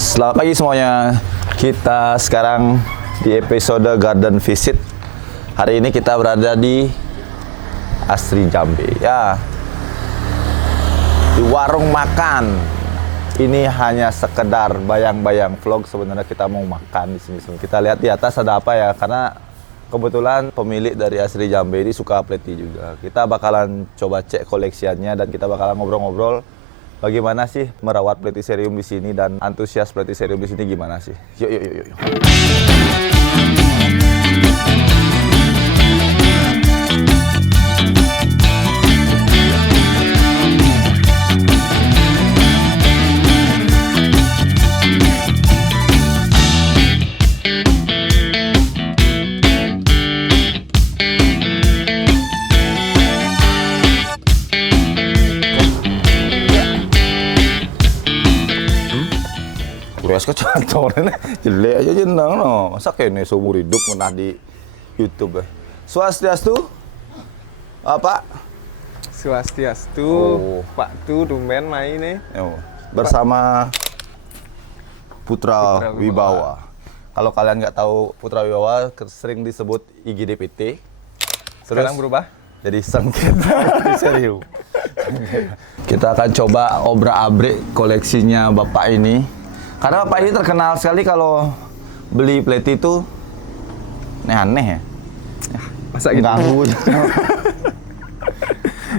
Selamat pagi semuanya. Kita sekarang di episode Garden Visit. Hari ini kita berada di Asri Jambe. Ya, di warung makan. Ini hanya sekedar bayang-bayang vlog. Sebenarnya kita mau makan di sini. Kita lihat di atas ada apa ya? Karena kebetulan pemilik dari Asri Jambe ini suka pleti juga. Kita bakalan coba cek koleksiannya dan kita bakalan ngobrol-ngobrol. Bagaimana sih merawat Platycerium di sini dan antusias Platycerium di sini gimana sih? Yuk. Beres kecantoran jelek aja jenang no. Masa kene seumur hidup pernah di YouTube ya. Swastiastu. Pak. Swastiastu. Pak Tu tumben main nih. Bersama Putra Wibawa. Kalau kalian nggak tahu Putra Wibawa sering disebut IGDPT. Sekarang berubah jadi sengketa Platycerium. Kita akan coba obrak-abrik koleksinya Bapak ini. Karena Bapak ini terkenal sekali kalau beli pleti itu aneh ya. Masa gitu?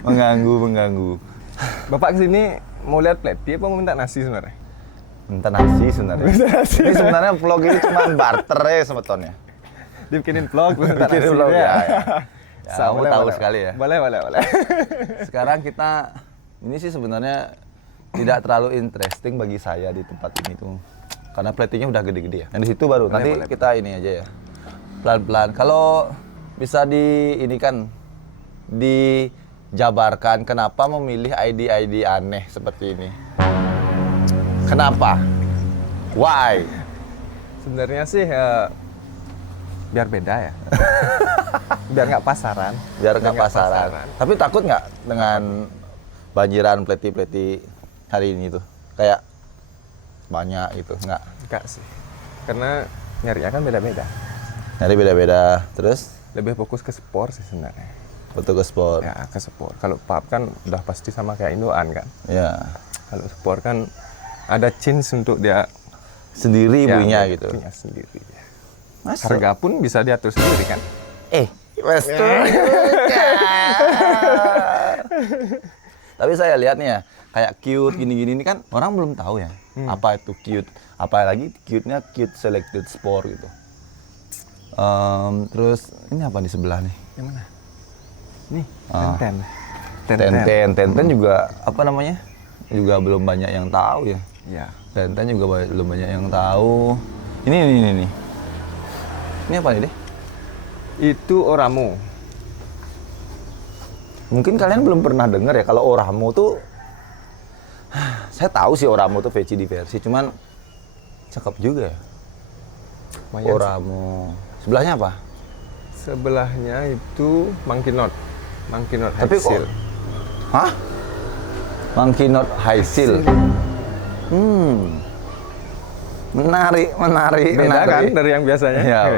Mengganggu. Bapak kesini mau lihat pleti apa mau minta nasi sebenarnya? Minta nasi sebenarnya. Ini sebenarnya vlog ini cuma barter ya sebetulnya. Dibikinin vlog, minta nasi. Vlog ya. Kamu tahu boleh. sekali ya. Boleh. Sekarang kita, ini sih sebenarnya tidak terlalu interesting bagi saya di tempat ini tuh. Karena pletinya udah gede-gede ya. Yang di situ baru. Nanti kita ini aja ya. Pelan-pelan. Kalau bisa dijabarkan kenapa memilih ID aneh seperti ini? Kenapa? Why? Sebenarnya sih biar beda ya. Biar nggak pasaran. Biar nggak pasaran. Tapi takut nggak dengan banjiran pleti-pleti hari ini tuh? Kayak banyak gitu, Enggak sih. Karena nyarinya kan beda-beda. Nyari beda-beda, terus? Lebih fokus ke sport sih sebenarnya. Fokus ke sport? Ya, ke sport. Kalau pub kan udah pasti sama kayak Indoan kan? Ya. Kalau sport kan ada chance untuk dia sendiri punya gitu? Punya sendiri. Masuk. Harga pun bisa diatur sendiri kan? Tapi saya lihat nih ya, kayak cute gini-gini ini kan orang belum tahu ya apa itu cute. Apalagi cute-nya cute selected sport gitu. Terus ini apa di sebelah nih? Yang mana? Nih, Tenten juga apa namanya? Juga belum banyak yang tahu ya. Iya. Tenten juga belum banyak yang tahu. Ini. Ini apa nih deh? Itu Oramo. Mungkin kalian belum pernah dengar ya kalau Oramo tuh. Saya tahu sih Oramo tuh VC diversi, cuman cakep juga ya. Oramo. Sebelahnya apa? Sebelahnya itu Monkey Knot Tapi High Seal. Hah? Monkey Knot High Seal. Menarik. Beda kan dari yang biasanya? Ya,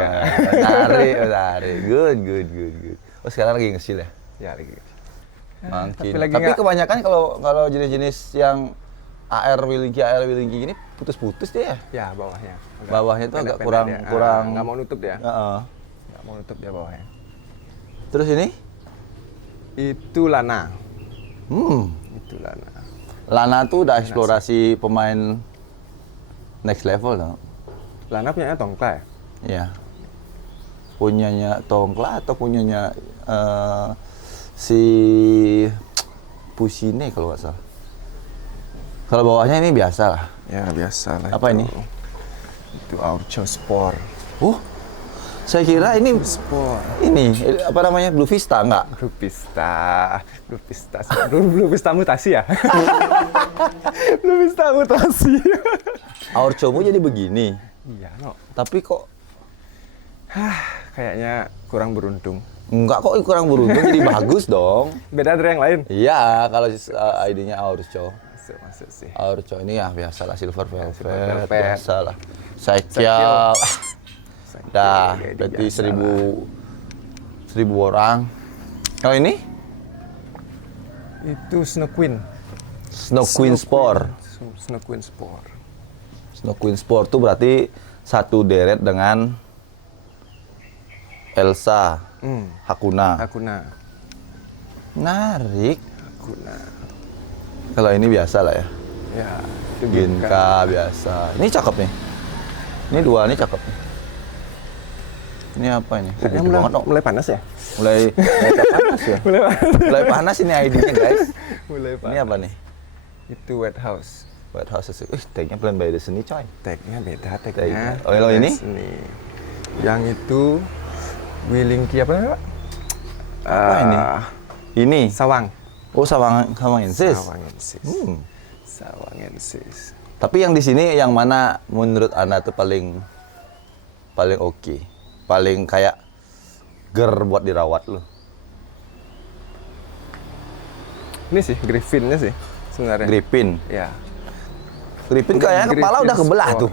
menarik. Good. Oh, sekarang lagi nge-seal ya? Ya, lagi. Monkey. Tapi kebanyakan kalau jenis-jenis yang AR Willinky gini putus-putus dia ya? Ya, bawahnya. Bawahnya tuh agak kurang. Nggak mau nutup dia. Nggak mau nutup dia bawahnya. Terus ini? Itu Lana. Itu Lana. Lana tuh udah eksplorasi pemain next level dong. Lana punyanya Tongkla ya? Iya. Punyanya Tongkla atau punyanya si Pusine kalau nggak salah. Kalau bawahnya ini biasa lah. Ya biasa lah. Apa ini? Itu Aurcho Sport. Saya kira ini Sport. Ini apa namanya? Blue Vista enggak? Blue Vista mutasi ya? Blue Vista mutasi. Aurchomu jadi begini. Iya, no. Tapi kok kayaknya kurang beruntung. Enggak kok kurang beruntung jadi bagus dong. Beda dari yang lain. Iya, kalau ID-nya Aurcho. Masuk sih. Aurcho ini ya biasalah silver velvet, silver velvet. biasalah. Saikyo. Saikyo, Dah, kayak berarti biasa lah. 1000 orang. Kalau ini Itu Snow Queen. Snow Queen Sport. Snow Queen Sport. Snow Queen Sport tuh berarti satu deret dengan Elsa, Hakuna. Hakuna. Menarik. Hakuna. Kalau ini biasa lah ya. Ya, itu Ginka biasa. Ini cakep nih. Ini dua, ini cakep nih. Ini apa ini? Kayaknya Gede banget, no. mulai panas ya? Mulai panas ya. Mulai panas ini ID-nya guys. Mulai panas. Ini apa nih? Itu White House. White House. Tagnya Plan by the Seni coy. Tagnya beda, Tagnya. tagnya. Oh, kalau ini? Yang itu Willingki apa namanya, Pak? Apa ini? Ini. Sawang. Oh, Sawangensis. Sawangensis. Sawangensis. Tapi yang di sini yang mana menurut Anda tuh paling oke? Paling kayak ger buat dirawat loh. Ini sih Griffinnya sih sebenarnya. Griffin. Ya. Griffin kayaknya kepala Griffin udah kebelah Sport. tuh.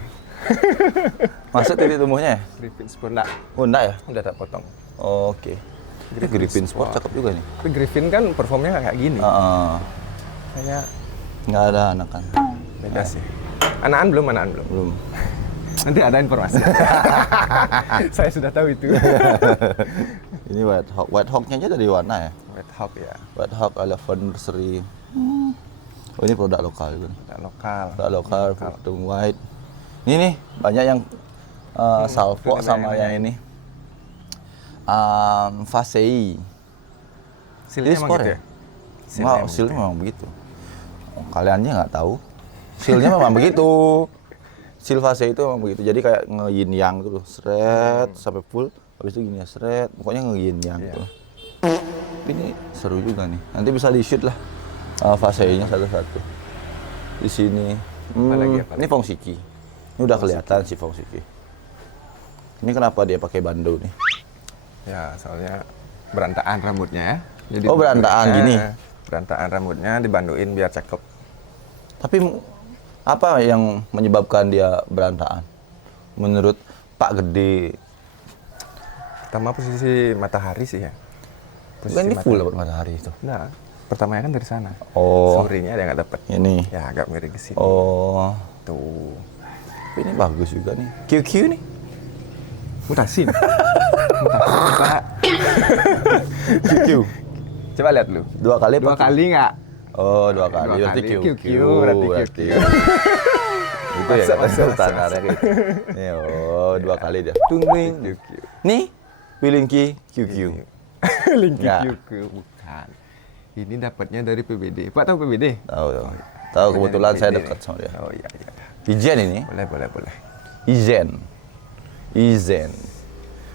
Masuk titik tumbuhnya ya? Griffin Sport enggak. Oh, enggak ya? Udah tak potong. Oh, oke. Griffin Sport cakep juga nih. Tapi Griffin kan performnya nggak kayak gini. Kayak Nggak ada anakan. beda sih. Anakan belum. Belum. Nanti ada informasi. Saya sudah tahu itu. Ini White Hawk. White Hawk-nya aja dari warna ya? White Hawk ya. White Hawk anniversary. Oh, ini produk lokal juga. Produk lokal. Produk lokal, produk white. Ini nih, banyak yang salvo itu sama namanya. yang ini. Fasei. Silnya emang sport gitu ya? ya? Silnya Wow, emang silnya gitu. memang begitu. Oh, kaliannya nggak tahu. Silnya memang begitu. Sil Fasei itu memang begitu. Jadi kayak nge-yin yang gitu loh. Seret sampai full. Habis itu gini ya, seret. Pokoknya nge-yin yang Iya. gitu. Tapi ini seru juga nih. Nanti bisa di-shoot lah Fasei-nya satu-satu. Di sini. Apalagi? Ini Fongsiki. Ini udah kelihatan sih Fongsiki. Ini kenapa dia pakai bando nih? Ya, soalnya berantakan rambutnya ya. Jadi Oh, berantakan gini? Berantakan rambutnya dibanduin biar cakep. Tapi apa yang menyebabkan dia berantakan? Menurut Pak Gede, Pertama posisi matahari sih ya. kan ini full dapat matahari itu. Nah, pertamanya kan dari sana. Oh, Sorenya dia nggak dapet. ini. Ya, agak miring ke sini. Oh, Tuh. tapi ini bagus juga nih. QQ nih. Mutasi. Mutasi, Pak. QQ. Coba lihat lu. Dua kali Dua apa? kali nggak? Oh, dua kali. Dua Berarti kali. QQ. Berarti QQ. Itu ya, Masuk. standarnya gitu. Nih, oh, dua kali dia. Tungling. Nih, Willingki QQ. Lingki Nggak. QQ bukan. Ini dapatnya dari PBD. Pak tahu PBD? Tahu, tahu. Tahu kebetulan saya PBD. dekat sama dia. Oh iya iya. Izen ini. Boleh. Izen.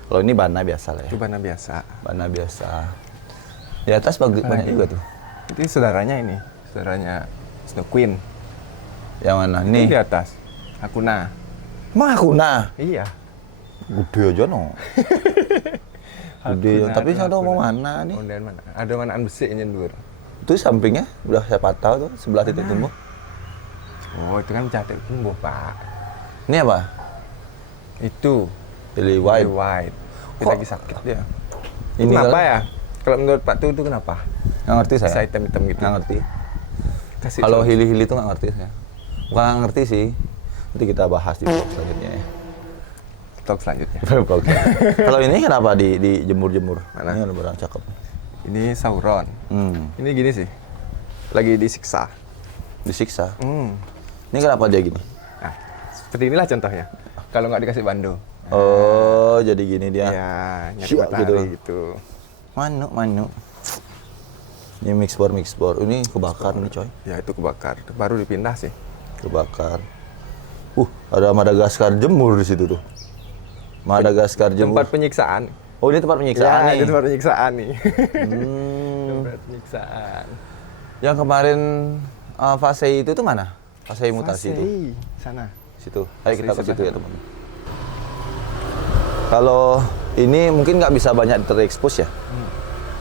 Kalau ini Bana biasa lah ya. Itu Bana biasa. Bana biasa. Di atas banyak juga tuh. Itu saudaranya ini. Saudaranya Snow Queen. Yang mana? Ini Nih. di atas. Hakuna. Emang Hakuna? Iya. Gede aja no. Gede. Tapi saya tahu mau mana nih. Ondan mana? Ada manaan besi yang nyendur. Itu sampingnya udah saya patah tuh sebelah titik tumbuh. Oh, itu kan catat tumbuh, Pak. Ini apa? Itu Lily White. White. Dia Kok- lagi sakit dia. Ini Kenapa kan- ya? Kalau menurut Pak Tu itu kenapa? Nggak ngerti Bisa saya. hitam-hitam gitu. Nggak ngerti. Kasih Kalau tahu. hili-hili itu nggak ngerti saya. Bukan nggak ngerti sih. Nanti kita bahas di vlog selanjutnya ya. Talk selanjutnya. Vlog. Kalau ini kenapa di jemur-jemur? Mana? Ini benar cakep. Ini Sauron. Ini gini sih. Lagi disiksa. Disiksa. Hmm. Ini kenapa dia gini? Nah, seperti inilah contohnya. Kalau nggak dikasih bando. Oh, jadi gini dia. Ya, nyari Syok matahari gitu. Manu. Ini mix bar. Ini kebakar nih coy. Ya itu kebakar. Baru dipindah sih. Kebakar. Ada Madagaskar jemur di situ tuh. Madagaskar jemur. Tempat penyiksaan. Oh, ini tempat penyiksaan Ya, nih. itu tempat penyiksaan nih. Hmm. Tempat penyiksaan. Yang kemarin fase itu tuh mana? Fase mutasi itu. Sana. Situ. Ayo kita ke Fase situ ya, sana. teman. Kalau ini mungkin nggak bisa banyak terekspos ya.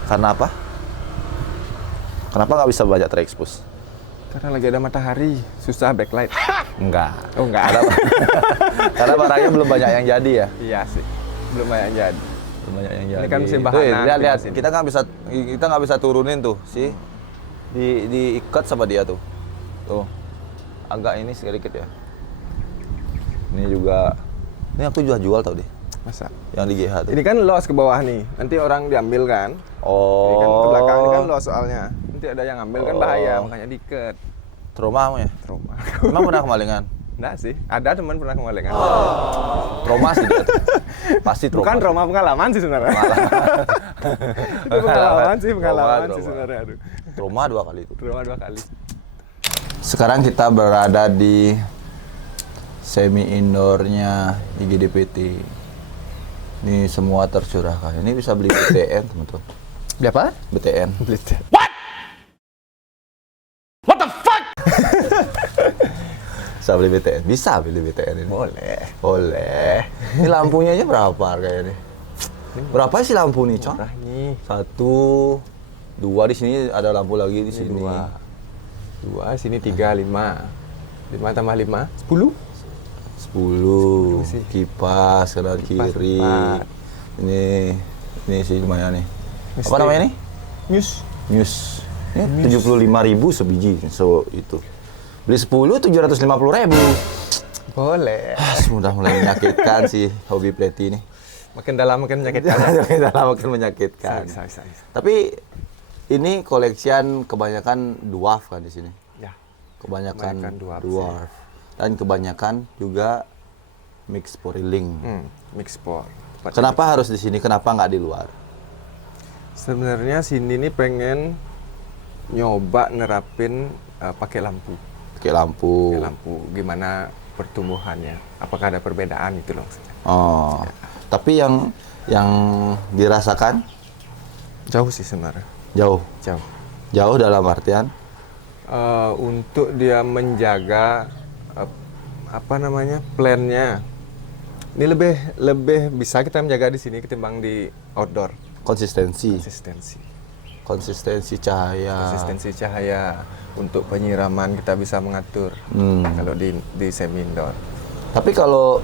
Karena apa? Kenapa nggak bisa banyak terekspos? Karena lagi ada matahari, susah backlight. Enggak. Oh enggak. Karena barangnya belum banyak yang jadi ya. Iya sih, belum banyak yang jadi. Belum banyak yang jadi. Ini kan mesin Tuh, bahanan, lihat, mesin. kita nggak bisa turunin tuh, sih. Diikat sama dia tuh. Tuh. Agak ini sedikit ya. Ini juga. Ini aku jual tau deh. Masa? Yang di GH tuh. Ini kan los ke bawah nih, nanti orang diambil kan. Oh. Ini kan ke belakang ini kan los soalnya. Nanti ada yang ambil kan bahaya, makanya diikat. Trauma kamu ya? Trauma. Emang pernah kemalingan? Enggak sih, ada teman pernah kemalingan. Trauma sih dia tuh. Pasti trauma. Bukan trauma, pengalaman sih sebenarnya. Itu pengalaman sih Trauma. sebenarnya. Aduh. Trauma 2 kali itu. Trauma 2 kali. Sekarang kita berada di semi indoornya IGDPT. Ini semua tercurahkan. Ini bisa beli BTN, teman-teman. Beli apa? BTN. Beli. Bisa beli BTN. Bisa beli BTN ini. Boleh. Ini lampunya aja berapa harganya nih? Berapa sih lampu nih, Cong? Murah nih. 1, 2 di sini ada lampu lagi di sini. 2, sini 3, 5. 5 tambah 5, 10. 10 sih. kipas kanan kiri. 4. Ini sih lumayan nih. Mistik. Apa namanya nih? News. Ini 75.000 sebiji. So itu. Beli 10 750.000. Boleh. Sudah mulai menyakitkan sih hobi Preti ini. Makin dalam makin menyakitkan. Makin menyakitkan. Bisa. Tapi ini koleksian kebanyakan dwarf kan di sini. Ya. Kebanyakan dwarf. Dan kebanyakan juga mix poriling. Mix sport. Kenapa harus di sini? Kenapa nggak di luar? Sebenarnya sini nih pengen nyoba nerapin pakai lampu. Pakai lampu. Gimana pertumbuhannya? Apakah ada perbedaan gitu loh maksudnya. Oh. Tapi yang dirasakan Jauh sih sebenarnya. jauh. Jauh. Dalam artian Untuk dia menjaga plannya. Ini lebih bisa kita menjaga di sini ketimbang di outdoor. konsistensi cahaya. Konsistensi cahaya untuk penyiraman kita bisa mengatur. Kalau di semi indoor. Tapi kalau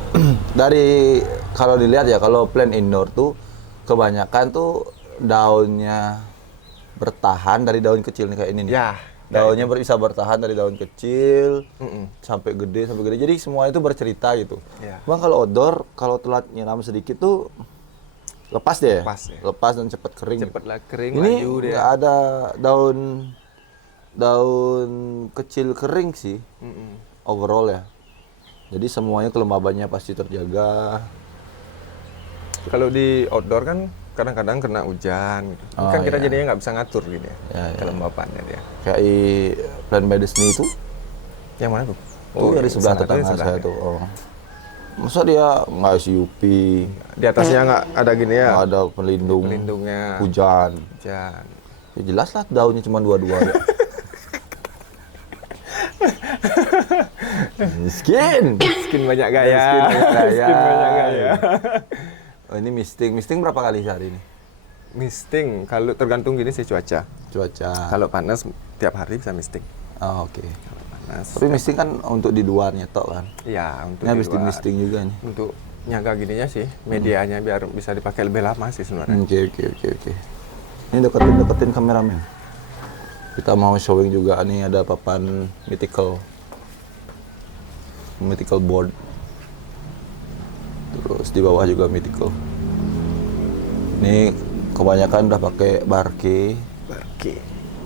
kalau dilihat ya, kalau plant indoor tuh kebanyakan tuh daunnya bertahan dari daun kecil nih kayak ini nih. Ya. Daunnya bisa bertahan dari daun kecil sampai gede. Jadi semua itu bercerita gitu. Ya. Bang, kalau outdoor kalau telat nyiram sedikit tuh lepas deh. Lepas dan cepat kering. Cepatlah kering, Ini laju dia. nggak ada daun kecil kering sih. Overall ya. Jadi semuanya kelembabannya pasti terjaga. Kalau di outdoor kan kadang-kadang kena hujan gitu. Oh, Kan kita iya. jadinya nggak bisa ngatur gini ya. Kelembapannya dia. Kayak Plant by Disney itu. Yang mana tuh? Itu dari sebelah sana, tetangga di saya sebelahnya. tuh. Oh. Masa dia nggak SUP, Di atasnya nggak ada gini ya? nggak ada Pelindungnya. hujan. Hujan. Ya jelas lah daunnya cuma 2 ya. Miskin. Skin banyak gaya. Skin banyak gaya. gaya. Oh, ini misting. Misting berapa kali sehari ini? Misting, kalau tergantung gini sih cuaca. Kalau panas tiap hari bisa misting. Oh, oke. Panas. Tapi misting kan untuk di luar nyetok kan? Iya, untuk Ini di habis di luar. misting juga nih. Untuk nyaga gininya sih, medianya biar bisa dipakai lebih lama sih sebenarnya. Oke. Ini deketin kameramen. Kita mau showing juga nih, ada papan mythical board. Terus di bawah juga mythical. Ini kebanyakan udah pakai barke.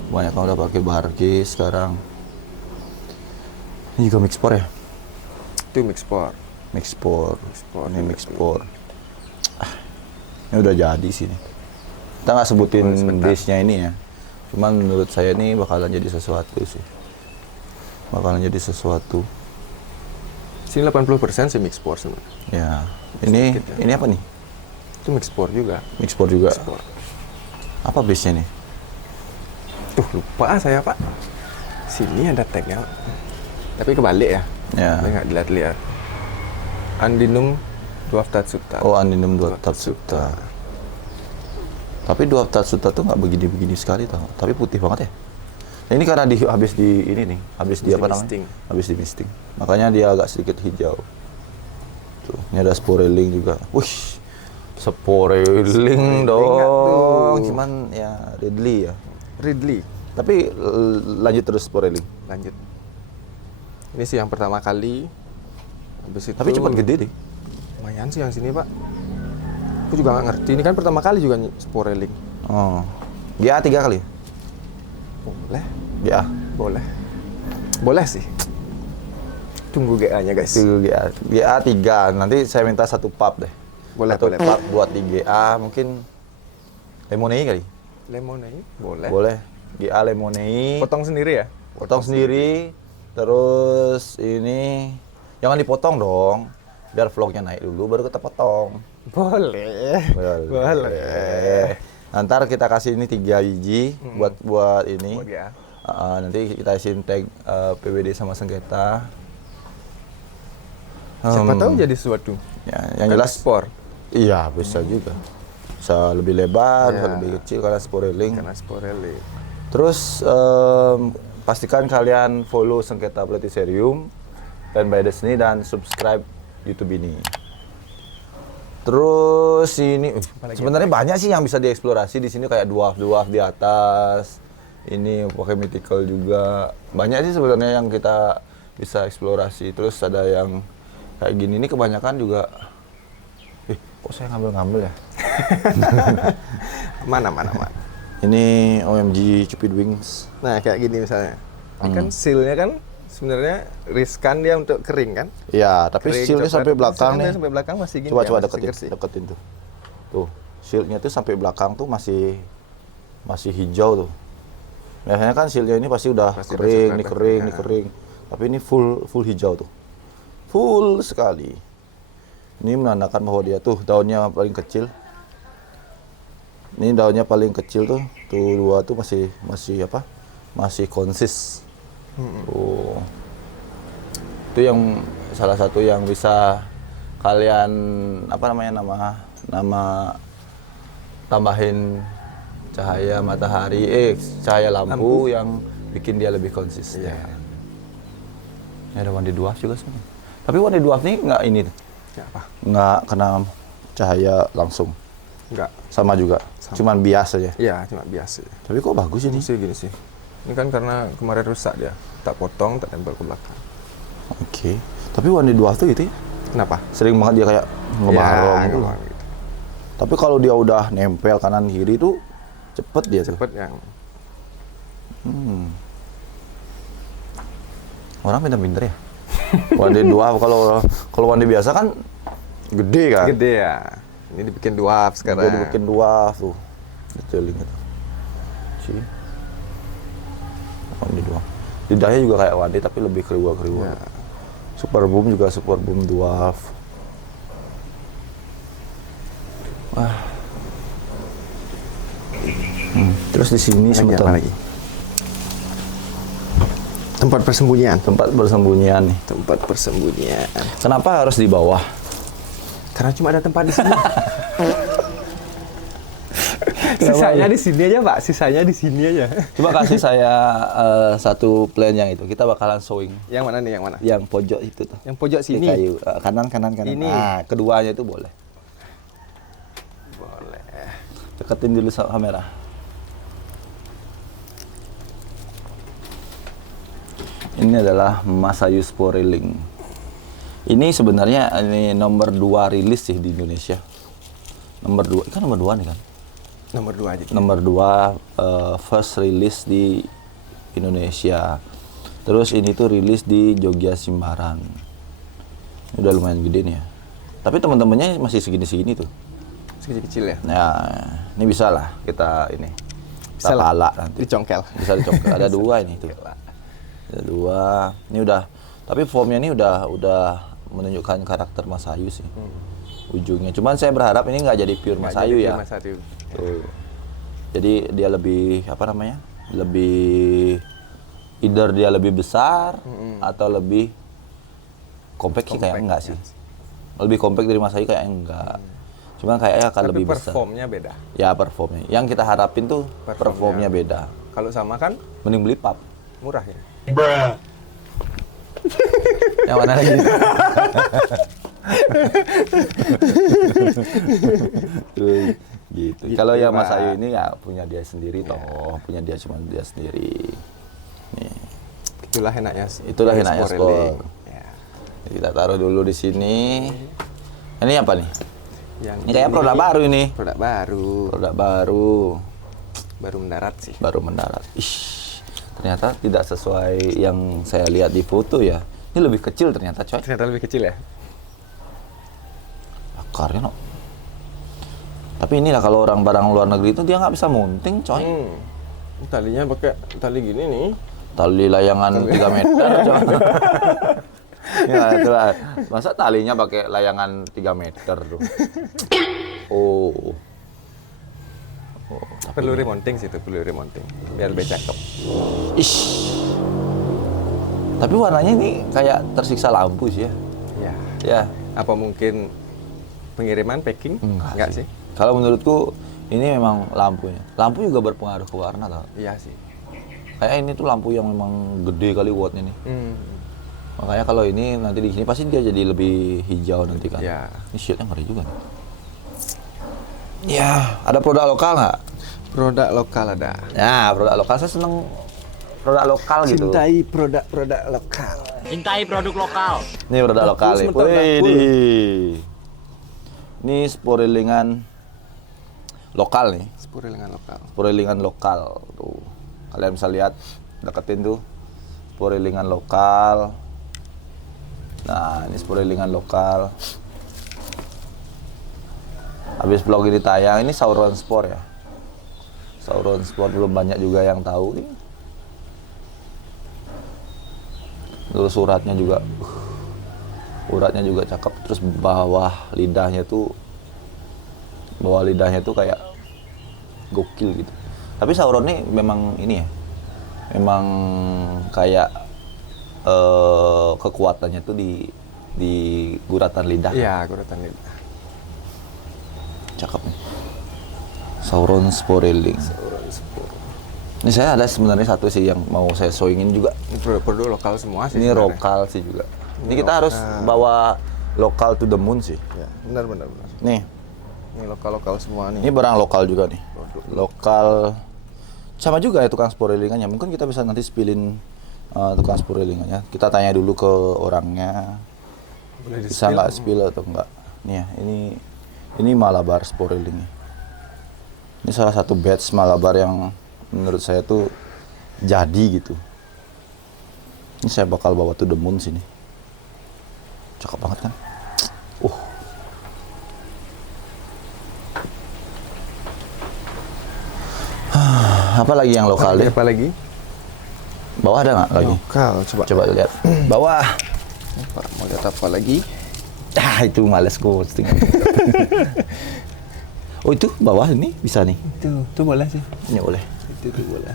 Kebanyakan udah pakai barke sekarang. Ini juga mixpor ya? Itu mixpor. Mixpor. Ini juga mixpor. Ini udah jadi sini. Kita nggak sebutin base-nya ini ya. Cuman menurut saya ini bakalan jadi sesuatu sih. Sini 80% sih mixpor sebenarnya. Ya. Ini apa nih? Itu mixpor juga. Mixpor juga. Mixpor. Apa base-nya nih? Tuh lupa saya Pak. Sini ada tagnya. Tapi kebalik ya. Ya. Saya nggak dilihat-lihat. Andinum Dwarf-Tatsuta. Oh, Andinum Dwarf-Tatsuta. Tapi Dwarf-Tatsuta tuh nggak begini-begini sekali tau. Tapi putih banget ya. Ini karena habis di ini nih, habis di apa namanya? misting. Habis di misting. Makanya dia agak sedikit hijau. Tuh, ini ada sporeling juga. Wih, sporeling nggak dong. tuh? Cuman ya Ridley ya. Ridley. Tapi lanjut terus sporeling. Lanjut. Ini sih yang pertama kali. Habis itu. Tapi cepat gede deh. Lumayan sih yang sini Pak. Aku juga nggak ngerti. Ini kan pertama kali juga sporeling. Oh. GA 3 kali. Boleh. GA. Boleh. Boleh sih. Tunggu GA-nya guys. Itu GA 3. Nanti saya minta satu pub deh. Boleh, Satu boleh. pub buat di GA mungkin lemonade kali. Lemonade. Boleh. Boleh. GA lemonade. Potong sendiri ya? Potong sendiri. Terus ini jangan dipotong dong. Biar vlognya naik dulu baru kita potong. Boleh. Boleh. Ntar kita kasih ini 3 biji buat ini. Buat GA. Nanti kita isiin tag PWD sama sengketa. Siapa tahu jadi sesuatu. Ya, yang jelas spor. iya bisa juga. Bisa lebih lebar, bisa Ya. lebih kecil karena sporeling. Karena sporeling. Terus pastikan kalian follow Sengketa Platycerium dan by Destiny dan subscribe YouTube ini. Terus ini sebenarnya banyak sih yang bisa dieksplorasi di sini kayak dwarf di atas. Ini pakai mythical juga. Banyak sih sebenarnya yang kita bisa eksplorasi. Terus ada yang kayak gini ini kebanyakan juga. Kok saya ngambil ya? Mana. Ini OMG Cupid Wings. Nah, kayak gini misalnya. Ini kan seal-nya kan sebenarnya riskan dia untuk kering kan? Iya, tapi Kering, shieldnya coklat. sampai belakang Shieldnya nih. sampai belakang masih gini. Coba ya, masih deketin, bersih. deketin tuh. Tuh, shieldnya tuh sampai belakang tuh masih hijau tuh. Biasanya kan shieldnya ini pasti udah Pasti udah kering, coklat, nih kering, ya. nih kering. Tapi ini full hijau tuh. Full sekali. Ini menandakan bahwa dia tuh daunnya paling kecil. Ini daunnya paling kecil tuh. Tuh dua tuh masih apa? Masih konsis. Tuh. Itu yang salah satu yang bisa kalian apa namanya nama tambahin cahaya matahari cahaya lampu yang bikin dia lebih konsisten. Iya. Ini ada Wandi Dwarf juga sebenarnya. Tapi Wandi Dwarf ini nggak ini, Ya, apa? nggak kena cahaya langsung, Enggak. sama juga, cuman bias aja. Iya, cuma biasa. Tapi kok bagus ini? Gini sih. Ini kan karena kemarin rusak dia. Tak potong, tak tempel ke belakang. Oke. Tapi Wandi Dwarf tuh gitu ya, Kenapa? sering banget dia kayak ngebarong Ya, gitu. ngebarong gitu. Tapi kalau dia udah nempel kanan kiri tuh cepet dia tuh. Cepet yang Orang pinter-pinter ya. Wandi Dwarf kalau Wandi biasa kan gede kan. gede ya. Ini dibikin dwarf sekarang. Dia dibikin Dwarf tuh. Detailing gitu. Sih. Wandi Dwarf. Lidahnya juga kayak Wandi tapi lebih kriwa-kriwa. Ya. Super Boom juga Super Boom Dwarf. Wah. Terus di sini Lagi sebentar. apa lagi? Tempat persembunyian. Tempat bersembunyian nih. Tempat persembunyian. Kenapa harus di bawah? Karena cuma ada tempat di sini. Sisanya di sini aja, Pak. Sisanya di sini aja. Coba kasih saya satu plan yang itu. Kita bakalan showing. Yang mana nih? Yang mana? Yang pojok itu tuh. Yang pojok Di sini. kayu. Kanan. Ini. Nah, keduanya itu boleh. Boleh. Deketin dulu sama kamera. Ini adalah Masayu Sporeling. Ini sebenarnya ini nomor 2 rilis sih di Indonesia. Nomor 2, kan nomor 2 nih kan? Nomor 2 aja. Nomor 2 first release di Indonesia. Terus ini tuh rilis di Jogja Simbaran. Ini udah lumayan gede nih ya. Tapi teman-temannya masih segini-segini tuh. Kecil-kecil ya. Nah, ini bisa lah kita ini. Bisa Kita lah. pala nanti. Dicongkel. Bisa dicongkel. Ada 2 ini tuh. Ada 2. Ini udah. Tapi formnya ini udah menunjukkan karakter Masayu sih. Ujungnya. Cuman saya berharap ini nggak jadi pure Masayu ya. Masayu. Tuh. Jadi dia lebih apa namanya? Lebih either dia lebih besar atau lebih compact sih kayak enggak sih. Lebih compact dari Masayu kayak enggak. Cuman kayaknya akan Tapi lebih besar. performnya beda. Ya performnya. Yang kita harapin tuh performnya beda. Kalau sama kan Mending beli pap. murah ya. Yang mana lagi? Tuh, gitu. Gitu, Kalau yang Mas Pak. Ayu ini ya punya dia sendiri toh, punya dia cuma dia sendiri. Nih, Itulah enaknya. Itulah enaknya Sporelink. Sport. Ya. kita taruh dulu di sini. Ini apa nih? Yang Ini kayak produk baru ini. Produk baru. Produk baru, Baru mendarat sih. baru mendarat. Ish, ternyata tidak sesuai yang saya lihat di foto ya. Ini lebih kecil ternyata, coy. Ternyata lebih kecil ya. Akarnya no. Tapi inilah kalau orang barang luar negeri itu dia nggak bisa mounting, coy. Talinya pakai tali gini nih. Tali layangan 3 meter, coy. Ya, itulah. Masa talinya pakai layangan 3 meter tuh. Oh. Perlu remounting sih itu, perlu remounting. Biar lebih cakep. Ish. Tapi warnanya ini kayak tersiksa lampu sih ya. Ya. Ya. Apa mungkin pengiriman packing? Enggak sih. Kalau menurutku ini memang lampunya. Lampu juga berpengaruh ke warna tau. Iya sih. Kayak ini tuh lampu yang memang gede kali wattnya nih. Makanya kalau ini nanti di sini pasti dia jadi lebih hijau nanti kan. Ya. Ini shieldnya ngeri juga nih. Ya, ada produk lokal nggak? Produk lokal ada. Ya, produk lokal saya seneng produk lokal gitu. Cintai produk-produk lokal. Cintai produk lokal. Ini produk lokal nih. sebentar, dapur. Widih. Ini sporilingan lokal nih. Sporilingan lokal. Sporilingan lokal tuh. Kalian bisa lihat deketin tuh. Sporilingan lokal. Nah, ini sporilingan lokal. Habis vlog ini tayang, ini Sauron Sport ya. Sauron Sport belum banyak juga yang tahu nih. Terus uratnya juga cakep, terus bawah lidahnya tuh kayak gokil gitu. Tapi Sauron ini memang ini ya, memang kayak kekuatannya tuh di guratan lidah. Iya, guratan lidah. Cakep nih. Sauron Sporelink. Ini saya ada sebenarnya satu sih yang mau saya showingin juga. Ini produk lokal semua sih. Ini sebenarnya. lokal sih juga. Ini Ini kita harus lokal. bawa lokal to the moon sih. Ya, benar. Nih, Ini lokal semua nih. ini barang lokal juga nih. Lokal sama juga ya tukang sporelingannya. Mungkin kita bisa nanti spillin tukang sporelingannya. Kita tanya dulu ke orangnya. Boleh Bisa nggak spill atau enggak. Nih ya, ini Malabar sporelingnya. Ini salah satu batch Malabar yang menurut saya tuh jadi gitu. Ini saya bakal bawa to the moon sini. Cakep banget kan? Apa lagi yang lokal deh? Apa lagi? Bawah ada nggak lagi? Lokal, coba. Coba lihat. Bawah. Pak, mau lihat apa lagi? Ah, itu males posting. Oh, itu bawah ini bisa nih. Itu boleh sih. Ini boleh. Itu boleh.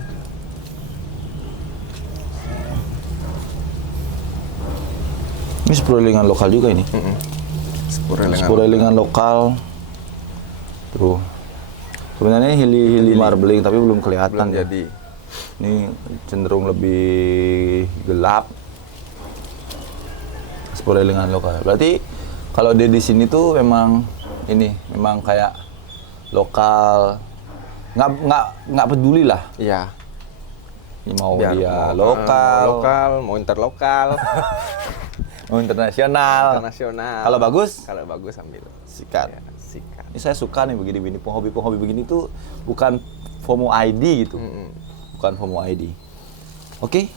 Ini sporelingan lokal juga ini. Sporelingan lokal. Tuh. Sebenarnya hili marbling tapi belum kelihatan Belum ya. jadi. Ini cenderung lebih gelap. Sporelingan lokal. Berarti kalau dia di sini tuh memang ini memang kayak lokal. Nggak peduli lah. Iya. Ini mau Biar dia mau, lokal, mau interlokal, mau internasional. internasional. Kalau bagus, Kalau bagus ambil. sikat. Ya, sikat. Ini saya suka nih begini-begini, penghobi begini tuh bukan FOMO ID gitu. Bukan FOMO ID. Oke,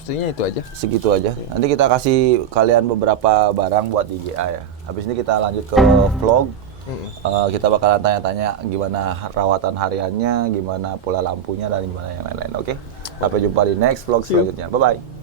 Pastinya itu aja. segitu aja. Nanti kita kasih kalian beberapa barang buat di GA ya. Habis ini kita lanjut ke vlog. Kita bakalan tanya-tanya gimana rawatan hariannya, gimana pola lampunya, dan gimana yang lain-lain. Oke, sampai jumpa di next vlog selanjutnya. Bye-bye.